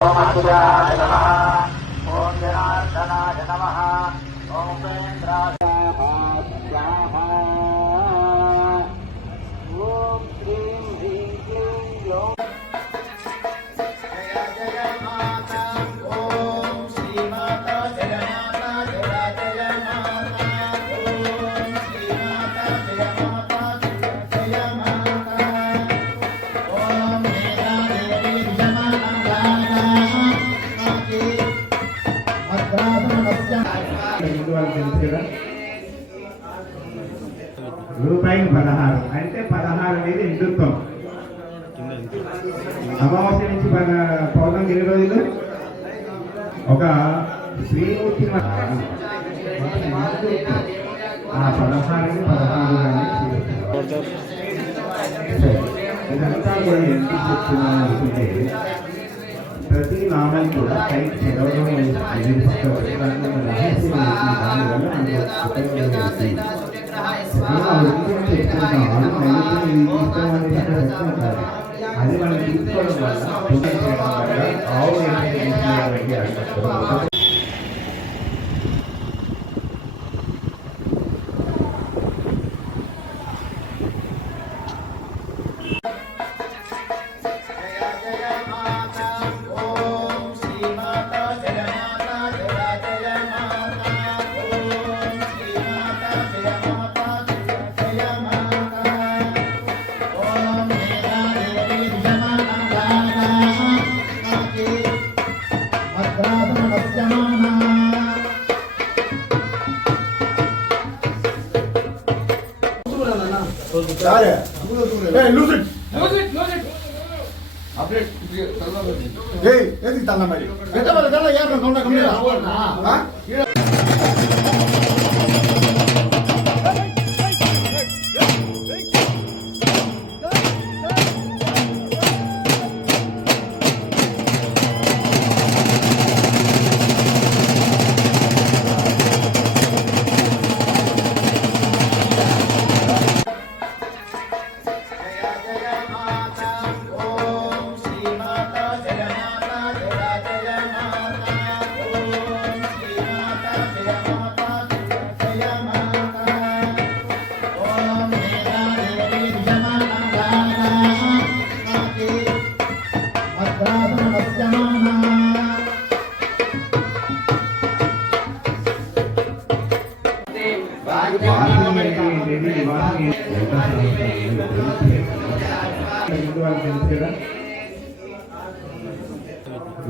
ओमाय नमः। ओम जनार्दनाय नमः। ओम उपेन्द्राय स्वाहा। ओम श्रीं ह्रीं क्लीं ग्लौं। जय जय माता। ओम श्री माता जय माता जय जय माता। ओम श्री माता जय माता जय माता। ओम मेरा देवी రూపాయికి 16 అంటే 16 అనేది హిందుత్వం. అమావాస్య నుంచి పౌర్ణమి 20 రోజులు ఒక శ్రీమూర్తి ఆ 16ని 16 ఇదంతా కూడా ఎందుకు చెప్తున్నాను అనుకుంటే ప్రతి నామం కూడా పైకి చదవడం అది మనం తీసుకోవడం వల్ల ఆవు తల్ల మరి యారు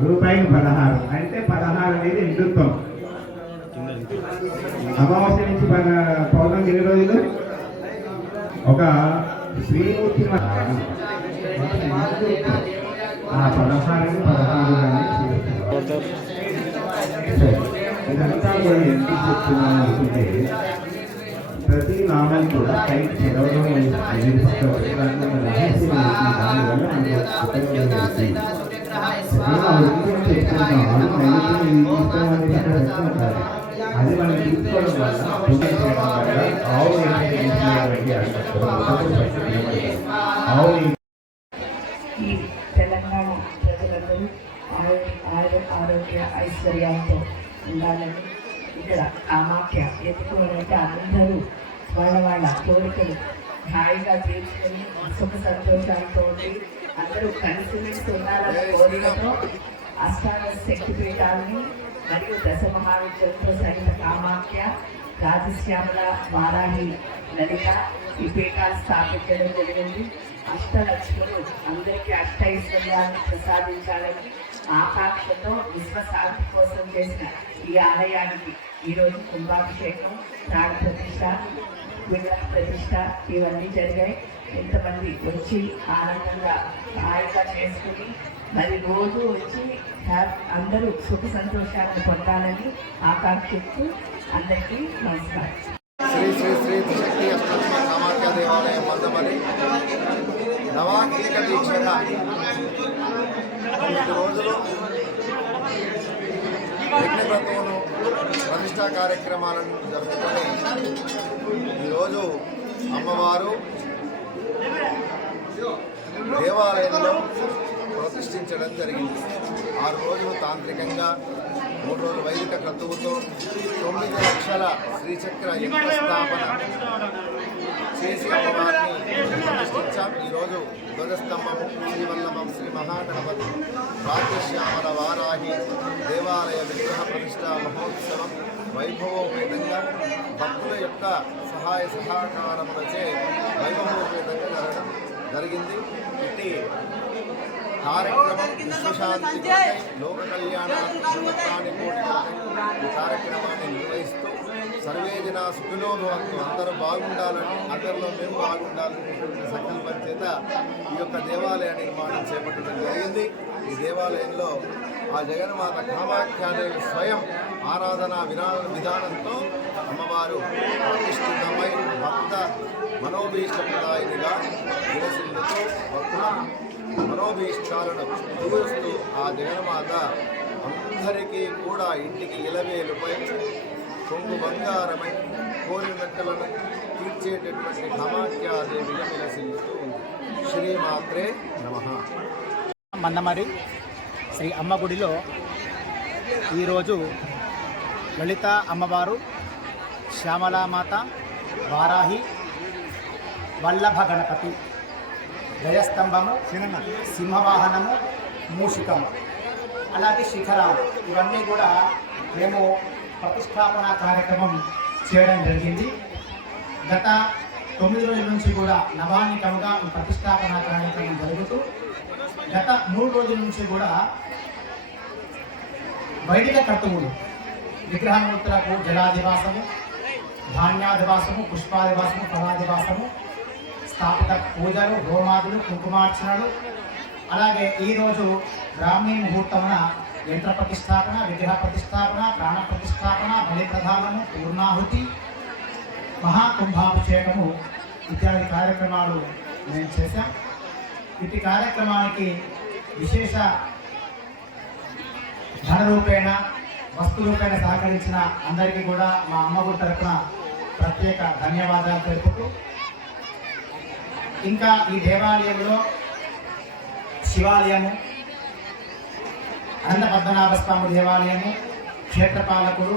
రూపాయికి 16 అంటే 16 అనేది హిందుత్వం. అమావాస్య నుంచి పౌర్ణమి 20 రోజులు ఒక శ్రీమూర్తి ఆ 16ని 16 ఇదంతా కూడా ఎందుకు చెప్తున్నాను అనుకుంటే ప్రతి నామం కూడా పైకి చదవడం అది మనం తీసుకోవడం వల్ల ఆవు ఈ తెలంగాణ ప్రజలందరూ ఆరోగ్య ఐశ్వర్యాలతో ఉండాలని ఇక్కడ కామాఖ్య ఎత్తుకోవాలంటే అందరూ వాళ్ళ కోరికలు హాయిగా తీర్చుకొని సుఖ సంతోషాలతో అందరూ కలిసిమెలిసి ఉండాలన్న కోరికతో అష్టాదశ శక్తి పీఠాలని మరియు దశ మహావిద్యలతో సహిత కామాఖ్య రాజశ్యామల వారాహి లలిత ఈ పీఠాలు స్థాపించడం జరిగింది. అష్టలక్ష్ములు అందరికీ అష్టైశ్వర్యాలను ప్రసాదించాలని ఆకాంక్షతో విశ్వశాంతి కోసం చేసిన ఈ ఆలయానికి ఈరోజు కుంభాభిషేకం, ప్రాణ ప్రతిష్ట, విగ్రహ ప్రతిష్ట ఇవన్నీ జరిగాయి. ఎంతమంది వచ్చి ఆనందంగా హాయిగా చేసుకుని మరి రోజు వచ్చి అందరూ సుఖ సంతోషాలను పొందాలని ఆకాంక్షిస్తూ అందరికీ నమస్కారం. శ్రీ శ్రీ శ్రీ శక్తి అష్టమ కామాఖ్య దేవాలయం మందమని నవాకిలిక దీక్షగా 9 రోజులు యజ్ఞవ్రతమును ప్రతిష్టా కార్యక్రమాలను జరుపుకొని ఈరోజు అమ్మవారు దేవాలయంలో ప్రతిష్ఠించడం జరిగింది. 6 రోజులు తాంత్రికంగా, 3 రోజులు వైదిక క్రతువుతో 9 లక్షల శ్రీచక్ర యంత్ర స్థాపన చేసి అమ్మవారిని ప్రతిష్ఠించాం. ఈరోజు ధ్వజస్తంభము, శ్రీవల్లభం, శ్రీ మహాగణపతి, రాజ్యశ్యామల వారాహి దేవాలయ విగ్రహ ప్రతిష్ట మహోత్సవం వైభవోపేతంగా భక్తుల యొక్క సహాయ సహకారములచే వైభవోపేతంగా జరగడం జరిగింది. ఇట్టి కార్యక్రమం విశ్వశాంతి కొరకై, లోక కళ్యాణాన్ని కోటి కొరకై ఈ కార్యక్రమాన్ని నిర్వహిస్తూ సర్వే జన సుఖినో భవంతు, అందరూ బాగుండాలని, అందరిలో మేము బాగుండాలని సంకల్పం చేత ఈ యొక్క దేవాలయ నిర్మాణం చేపట్టడం జరిగింది. ఈ దేవాలయంలో ఆ జగన్మాత కామాఖ్యాదేవి స్వయం ఆరాధన విధానంతో అమ్మవారు ప్రతిష్ఠితమై భక్త మనోభీష్టప్రదాయినిగా విలసిల్లుతూ భక్తుల మనోభీష్టాలను పూజిస్తూ ఆ జగన్మాత అందరికీ కూడా ఇంటికి ఇలవేలుపై కొంగు బంగారమై కోరినట్టులను తీర్చేటటువంటి కామాఖ్యాదేవిగా విలసిల్లుతూ ఉంది. శ్రీమాత్రే నమః. మందమరి శ్రీ అమ్మ గుడిలో ఈరోజు లలిత అమ్మవారు, శ్యామలామాత, వారాహి, వల్లభ గణపతి, జయస్తంభము, సింహవాహనము, మూషికము, అలాగే శిఖరాలు, ఇవన్నీ కూడా మేము ప్రతిష్టాపన కార్యక్రమం చేయడం జరిగింది. గత 9 రోజుల నుంచి కూడా నవాన్నికముగా ఈ ప్రతిష్టాపన కార్యక్రమం జరుగుతూ గత 3 రోజుల నుంచి కూడా వైదిక కర్తవులు విగ్రహమూర్తులకు జలాదివాసము, ధాన్యాదివాసము, పుష్పాదివాసము, ఫలాదివాసము, స్థాపిత పూజలు, హోమాదులు, కుంకుమార్చనలు, అలాగే ఈరోజు బ్రాహ్మీ ముహూర్తమున యంత్ర ప్రతిష్టాపన, విగ్రహ ప్రతిష్టాపన, ప్రాణ ప్రతిష్టాపన, బలి ప్రధానము, పూర్ణాహుతి, మహాకుంభాభిషేకము ఇత్యాది కార్యక్రమాలు మేము చేశాం. ఇటు కార్యక్రమానికి విశేష ధన రూపేణ, వస్తు రూపేణ సహకరించిన అందరికీ కూడా మా అమ్మగుడి తరఫున ప్రత్యేక ధన్యవాదాలు తెలుపుతూ, ఇంకా ఈ దేవాలయంలో శివాలయము, అనంత పద్మనాభ స్వామి దేవాలయము, క్షేత్రపాలకుడు,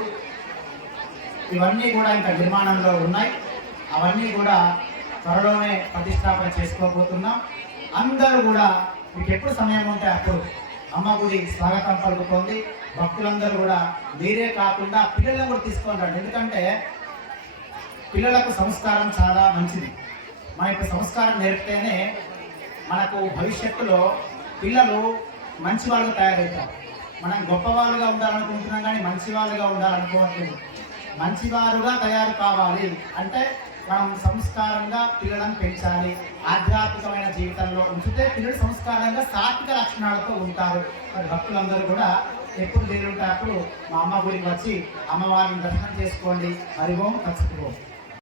ఇవన్నీ కూడా ఇంకా నిర్మాణంలో ఉన్నాయి. అవన్నీ కూడా త్వరలోనే ప్రతిష్టాపన చేసుకోబోతున్నాం. అందరూ కూడా మీకు ఎప్పుడు సమయం ఉంటే అప్పుడు అమ్మ గుడి స్వాగతం పలుకుతోంది. భక్తులందరూ కూడా మీరే కాకుండా పిల్లలను కూడా తీసుకుంటారు. ఎందుకంటే పిల్లలకు సంస్కారం చాలా మంచిది. మన యొక్క సంస్కారం నేర్పితేనే మనకు భవిష్యత్తులో పిల్లలు మంచి వాళ్ళుగా తయారవుతారు. మనం గొప్పవాళ్ళుగా ఉండాలనుకుంటున్నాం కానీ మంచి వాళ్ళుగా ఉండాలనుకోవట్లేదు. మంచివారుగా తయారు కావాలి అంటే మనం సంస్కారంగా పిల్లలను పెంచాలి. ఆధ్యాత్మికమైన జీవితంలో ఉంచితే పిల్లలు సంస్కారంగా సాత్విక లక్షణాలతో ఉంటారు. మరి భక్తులందరూ కూడా ఎప్పుడు వీలుంటే అప్పుడు మా అమ్మ గుడికి వచ్చి అమ్మవారిని దర్శనం చేసుకోండి. హరి ఓం తత్సత్ ఓం.